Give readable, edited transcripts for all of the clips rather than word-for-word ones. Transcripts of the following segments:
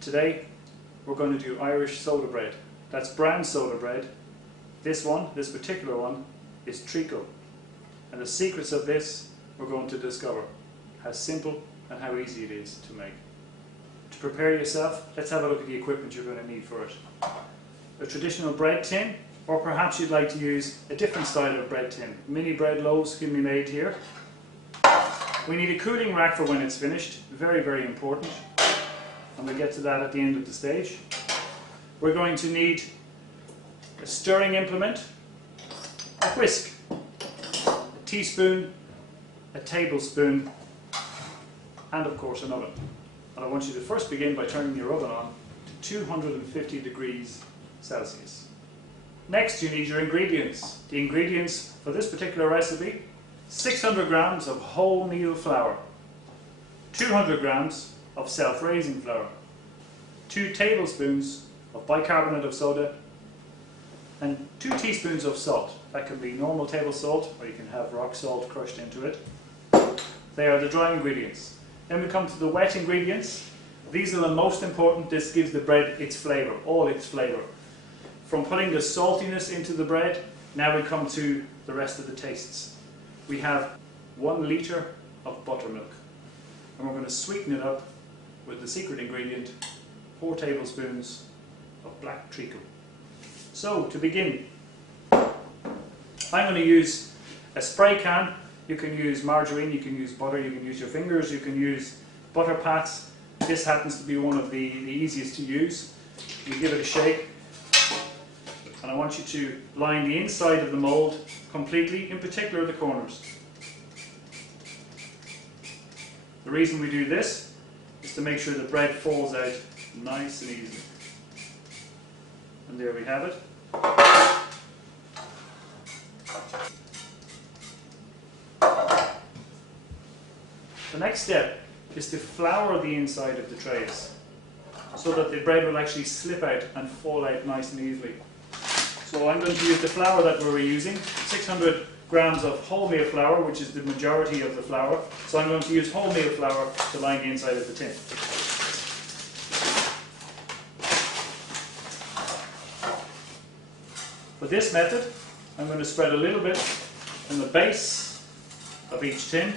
Today we're going to do Irish soda bread. That's brand soda bread. This particular one, is Treacle. And the secrets of this we're going to discover. How simple and how easy it is to make. To prepare yourself, let's have a look at the equipment you're going to need for it. A traditional bread tin, or perhaps you'd like to use a different style of bread tin. Mini bread loaves can be made here. We need a cooling rack for when it's finished, very, very important. And we'll get to that at the end of the stage. We're going to need a stirring implement, a whisk, a teaspoon, a tablespoon, and of course an oven. And I want you to first begin by turning your oven on to 250 degrees Celsius. Next you need your ingredients. The ingredients for this particular recipe: 600 grams of wholemeal flour, 200 grams of self-raising flour, 2 tablespoons of bicarbonate of soda, and 2 teaspoons of salt. That can be normal table salt, or you can have rock salt crushed into it. They are the dry ingredients. Then we come to the wet ingredients. These are the most important. This gives the bread its flavour, all its flavour. From putting the saltiness into the bread, now we come to the rest of the tastes. We have 1 litre of buttermilk, and we're going to sweeten it up with the secret ingredient, 4 tablespoons of black treacle. So to begin, I'm going to use a spray can. You can use margarine, you can use butter, you can use your fingers, you can use butter pats. This happens to be one of the easiest to use. You give it a shake, and I want you to line the inside of the mould completely, in particular the corners. The reason we do this is to make sure the bread falls out nice and easy. And there we have it. The next step is to flour the inside of the trays so that the bread will actually slip out and fall out nice and easily. So I'm going to use the flour that we're using, 600 grams of wholemeal flour, which is the majority of the flour. So I'm going to use wholemeal flour to line the inside of the tin. For this method, I'm going to spread a little bit on the base of each tin.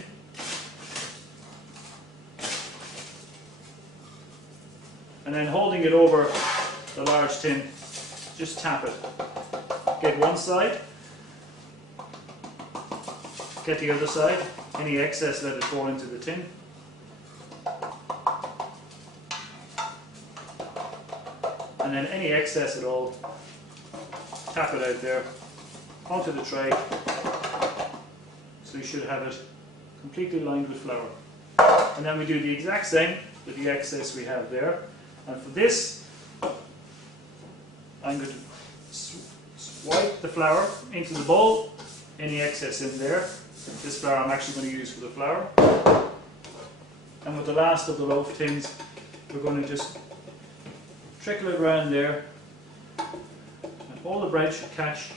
And then holding it over the large tin, just tap it. Get one side, get the other side. Any excess, let it fall into the tin. And then any excess at all, tap it out there onto the tray. So you should have it completely lined with flour. And then we do the exact same with the excess we have there. And for this, I'm going to swipe the flour into the bowl, any excess in there. This flour I'm actually going to use for the flour. And with the last of the loaf tins, we're going to just trickle it around there. And all the bread should catch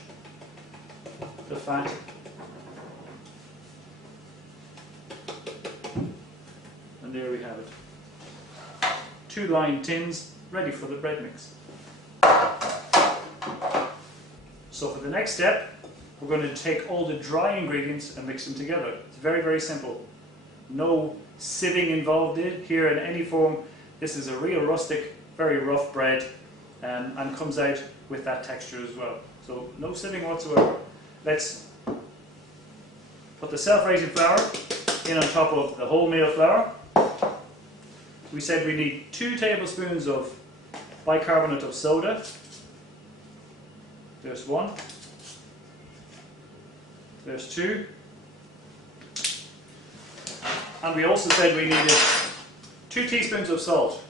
the fat. And there we have it. 2 lined tins ready for the bread mix. So for the next step, we're going to take all the dry ingredients and mix them together. It's very, very simple. No sieving involved here in any form. This is a real rustic, very rough bread, and comes out with that texture as well. So no sieving whatsoever. Let's put the self-raising flour in on top of the wholemeal flour. We said we need 2 tablespoons of bicarbonate of soda. There's 1. There's 2. And we also said we needed 2 teaspoons of salt.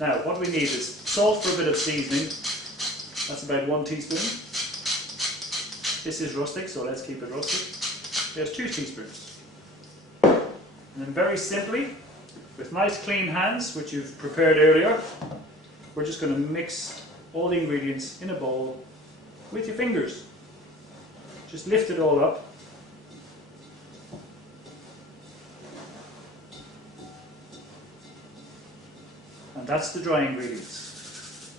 Now what we need is salt for a bit of seasoning. That's about 1 teaspoon. This is rustic, so let's keep it rustic. There's 2 teaspoons. And then very simply, with nice clean hands, which you've prepared earlier, we're just going to mix all the ingredients in a bowl with your fingers. Just lift it all up. And that's the dry ingredients.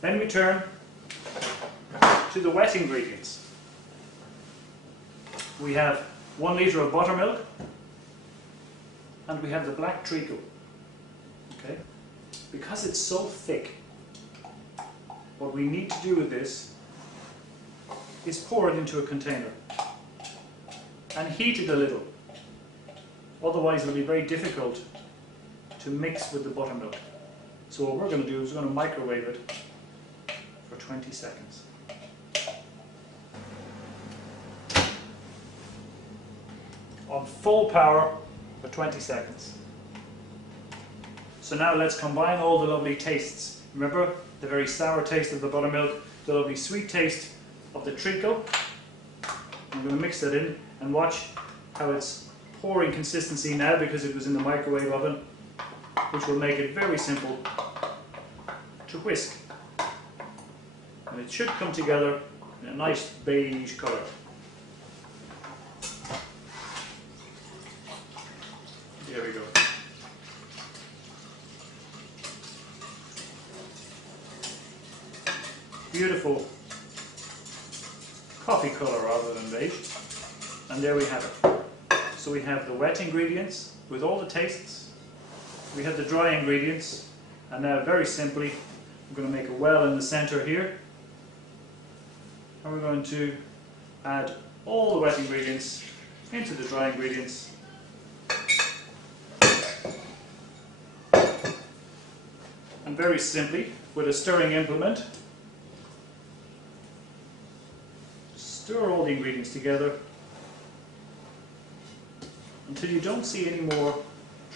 Then we turn to the wet ingredients. We have 1 litre of buttermilk, and we have the black treacle. Okay? Because it's so thick, what we need to do with this is pour it into a container and heat it a little. Otherwise it'll be very difficult to mix with the buttermilk. So what we're going to do is we're going to microwave it for 20 seconds. On full power for 20 seconds. So now let's combine all the lovely tastes. Remember the very sour taste of the buttermilk, the lovely sweet taste of the treacle. I'm going to mix that in and watch how it's pouring consistency now because it was in the microwave oven, which will make it very simple to whisk. And it should come together in a nice beige colour. There we go. Beautiful coffee colour rather than beige. And there we have it. So we have the wet ingredients with all the tastes. We have the dry ingredients. And now very simply, we're going to make a well in the centre here. And we're going to add all the wet ingredients into the dry ingredients. And very simply, with a stirring implement, stir all the ingredients together until you don't see any more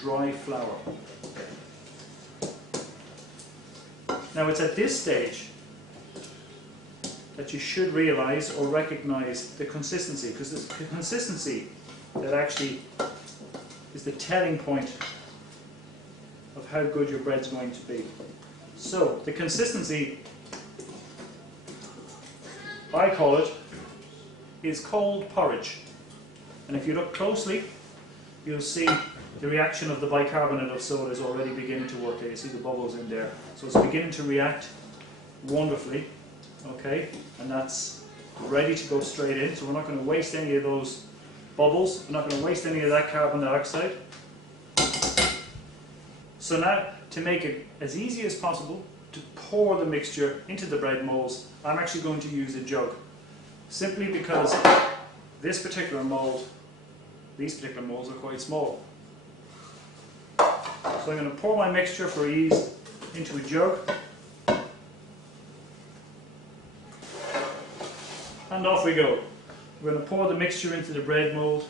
dry flour. Now it's at this stage that you should realize or recognize the consistency, because it's the consistency that actually is the telling point of how good your bread's going to be. So the consistency, I call it, is cold porridge. And if you look closely, you'll see the reaction of the bicarbonate of soda is already beginning to work there. You see the bubbles in there. So it's beginning to react wonderfully. Okay, and that's ready to go straight in. So we're not going to waste any of those bubbles. We're not going to waste any of that carbon dioxide. So now, to make it as easy as possible to pour the mixture into the bread molds, I'm actually going to use a jug. Simply because this particular mold, these particular molds are quite small. So I'm going to pour my mixture for ease into a jug. And off we go. We're going to pour the mixture into the bread mold,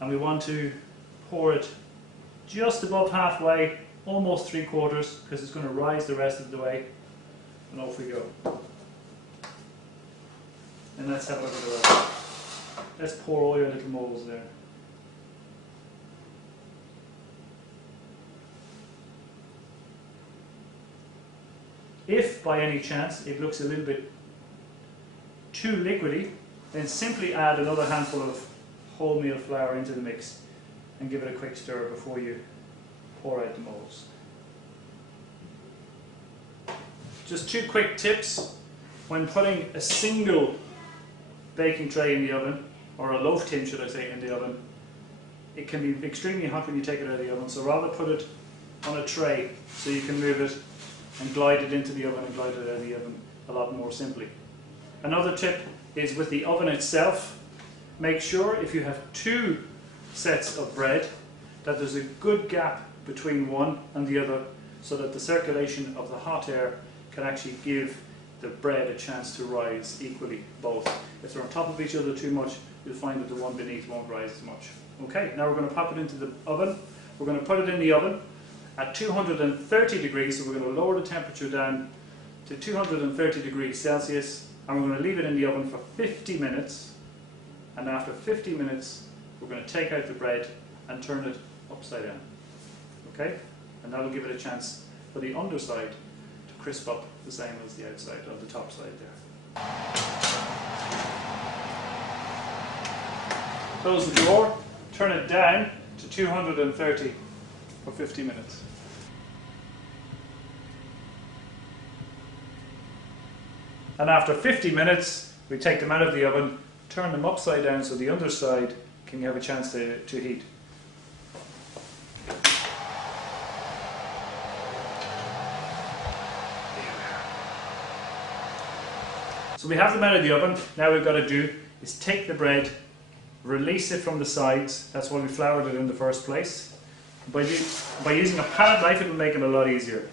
and we want to pour it just above halfway, almost 3/4, because it's going to rise the rest of the way. And off we go. And let's have a look at the rest. Let's pour all your little molds there. If by any chance it looks a little bit too liquidy, then simply add another handful of wholemeal flour into the mix and give it a quick stir before you pour out the molds. Just 2 quick tips when putting a single baking tray in the oven, or a loaf tin should I say, in the oven. It can be extremely hot when you take it out of the oven, so rather put it on a tray so you can move it and glide it into the oven and glide it out of the oven a lot more simply. Another tip is with the oven itself, make sure if you have 2 sets of bread that there's a good gap between one and the other, so that the circulation of the hot air can actually give the bread a chance to rise equally, both. If they're on top of each other too much, you'll find that the one beneath won't rise as much. Okay, now we're going to pop it into the oven. We're going to put it in the oven at 230 degrees, so we're going to lower the temperature down to 230 degrees Celsius, and we're going to leave it in the oven for 50 minutes. And after 50 minutes, we're going to take out the bread and turn it upside down. Okay? And that'll give it a chance for the underside to crisp up the same as the outside of the top side there. Close the door, turn it down to 230 for 50 minutes. And after 50 minutes, we take them out of the oven, turn them upside down so the underside can have a chance to heat. So we have them out of the oven. Now what we've got to do is take the bread, release it from the sides. That's why we floured it in the first place. By using a palette knife, it will make it a lot easier.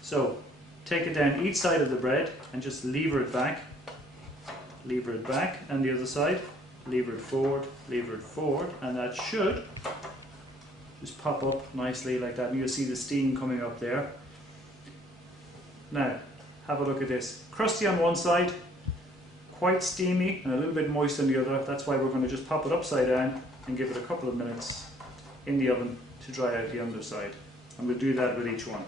So take it down each side of the bread and just lever it back, and the other side, lever it forward, and that should just pop up nicely like that, and you'll see the steam coming up there. Now, have a look at this. Crusty on one side, quite steamy and a little bit moist on the other. That's why we're going to just pop it upside down and give it a couple of minutes in the oven to dry out the underside. And we'll do that with each one.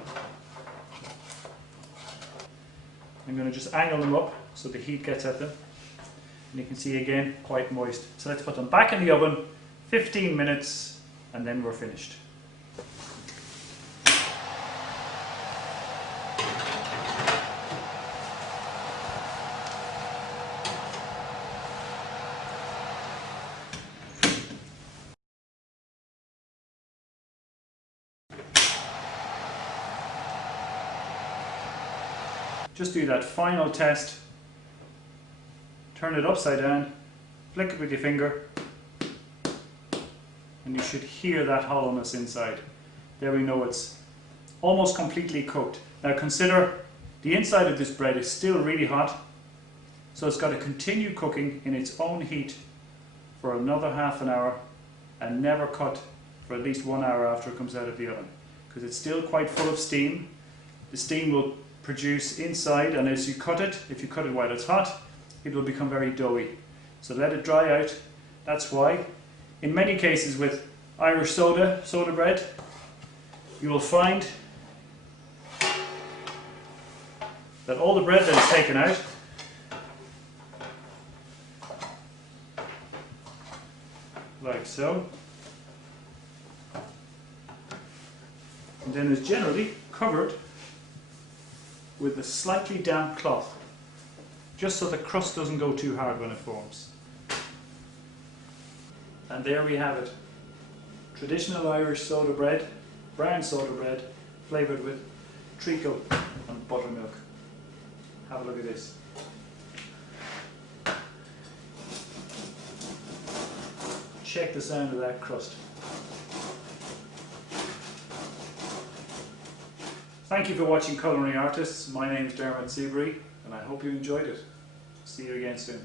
I'm going to just angle them up so the heat gets at them. And you can see again, quite moist. So let's put them back in the oven, 15 minutes, and then we're finished. Just do that final test, turn it upside down, flick it with your finger, and you should hear that hollowness inside. There we know it's almost completely cooked. Now consider the inside of this bread is still really hot, so it's got to continue cooking in its own heat for another half an hour and never cut for at least 1 hour after it comes out of the oven, because it's still quite full of steam. The steam will produce inside, and as you cut it, if you cut it while it's hot, it will become very doughy. So let it dry out. That's why in many cases with Irish soda bread, you will find that all the bread that is taken out like so, and then is generally covered with a slightly damp cloth, just so the crust doesn't go too hard when it forms. And there we have it. Traditional Irish soda bread, brown soda bread, flavoured with treacle and buttermilk. Have a look at this. Check the sound of that crust. Thank you for watching Culinary Artists. My name is Dermot Seabury, and I hope you enjoyed it. See you again soon.